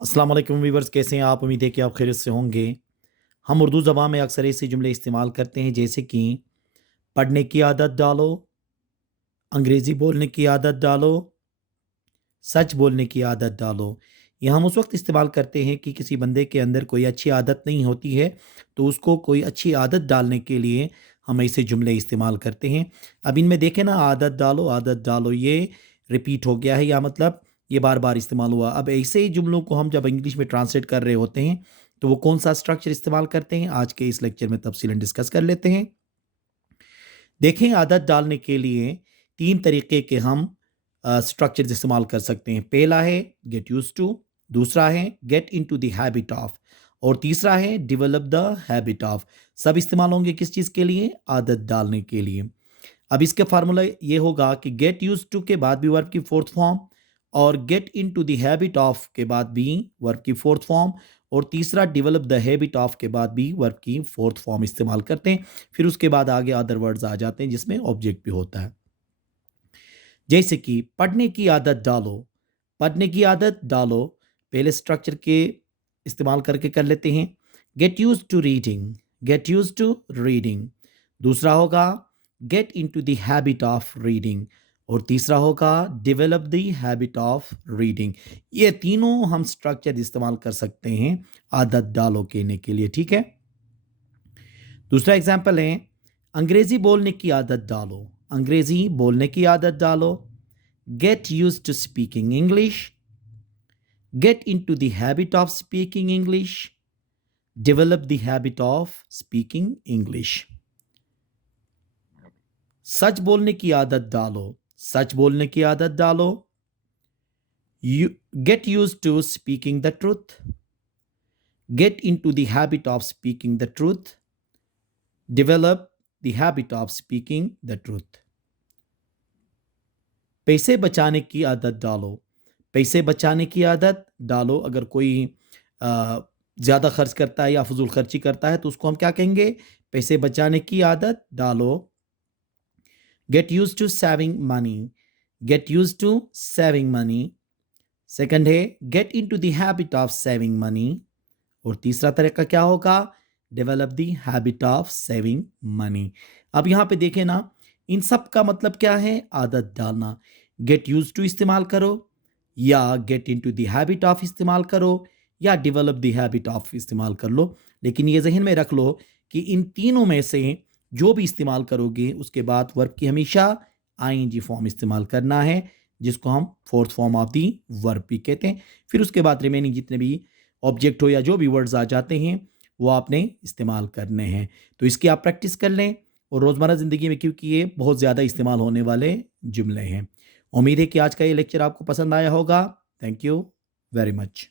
अस्सलाम वालेकुम वीवर्स, कैसे हैं आप? उम्मीद है कि आप खैरियत से होंगे। हम उर्दू ज़बान में अक्सर ऐसे जुमले इस्तेमाल करते हैं जैसे कि पढ़ने की आदत डालो, अंग्रेज़ी बोलने की आदत डालो, सच बोलने की आदत डालो। ये हम उस वक्त इस्तेमाल करते हैं कि किसी बंदे के अंदर कोई अच्छी आदत नहीं होती है, तो उसको कोई अच्छी आदत डालने के लिए हम ऐसे जुमले इस्तेमाल करते हैं। अब इनमें देखें ना, आदत डालो, ये रिपीट हो गया है, या मतलब ये बार बार इस्तेमाल हुआ। अब ऐसे ही जुमलों को हम जब इंग्लिश में ट्रांसलेट कर रहे होते हैं, तो वो कौन सा स्ट्रक्चर इस्तेमाल करते हैं, आज के इस लेक्चर में तफसीलन डिस्कस कर लेते हैं। देखें, आदत डालने के लिए तीन तरीके के हम स्ट्रक्चर्स इस्तेमाल कर सकते हैं। पहला है गेट यूज टू, दूसरा है get into the habit of, और तीसरा है डेवलप द हैबिट ऑफ। सब इस्तेमाल होंगे किस चीज़ के लिए? आदत डालने के लिए। अब इसके फार्मूला ये होगा कि गेट यूज टू के बाद भी वर्ब की फोर्थ फॉर्म, और gate into the habit of के बाद भी वर्ब की फोर्थ फॉर्म, और तीसरा डेवलप द हैबिट ऑफ के बाद भी वर्ब की फोर्थ फॉर्म इस्तेमाल करते हैं। फिर उसके बाद आगे अदर वर्ड्स आ जाते हैं जिसमें ऑब्जेक्ट भी होता है। जैसे कि पढ़ने की आदत डालो, पढ़ने की आदत डालो, पहले स्ट्रक्चर के इस्तेमाल करके कर लेते हैं। Get use to reading, get use to reading. दूसरा होगा get into the habit of reading, और तीसरा होगा develop the habit of reading. ये तीनों हम स्ट्रक्चर इस्तेमाल कर सकते हैं आदत डालो कहने के लिए, ठीक है। दूसरा एग्जाम्पल है अंग्रेजी बोलने की आदत डालो, अंग्रेजी बोलने की आदत डालो। Get use to speaking English, get into the habit of speaking English, develop the habit of speaking English. सच बोलने की आदत डालो, सच बोलने की आदत डालो। You get use to speaking the truth, get into the habit of speaking the truth, develop the habit of speaking the truth. पैसे बचाने की आदत डालो, पैसे बचाने की आदत डालो। अगर कोई ज़्यादा खर्च करता है या फजूल खर्ची करता है तो उसको हम क्या कहेंगे? पैसे बचाने की आदत डालो। Get use to saving money, get use to saving money. Second है get into the habit of saving money, और तीसरा तरीका क्या होगा? Develop the habit of saving money. अब यहाँ पे देखें ना, इन सब का मतलब क्या है? आदत डालना। गेट यूज टू इस्तेमाल करो, या gate into the habit of इस्तेमाल करो, या डेवलप द हैबिट ऑफ इस्तेमाल कर लो। लेकिन ये जहन में रख लो कि इन तीनों में से जो भी इस्तेमाल करोगे उसके बाद वर्ब की हमेशा आईएनजी फॉर्म इस्तेमाल करना है, जिसको हम fourth form of the verb भी कहते हैं। फिर उसके बाद रिमेनिंग जितने भी ऑब्जेक्ट हो या जो भी वर्ड्स आ जाते हैं वो आपने इस्तेमाल करने हैं। तो इसकी आप प्रैक्टिस कर लें, और रोज़मर्रा ज़िंदगी में, क्योंकि ये बहुत ज़्यादा इस्तेमाल होने वाले जुमले हैं। उम्मीद है कि आज का ये लेक्चर आपको पसंद आया होगा। Thank you very much.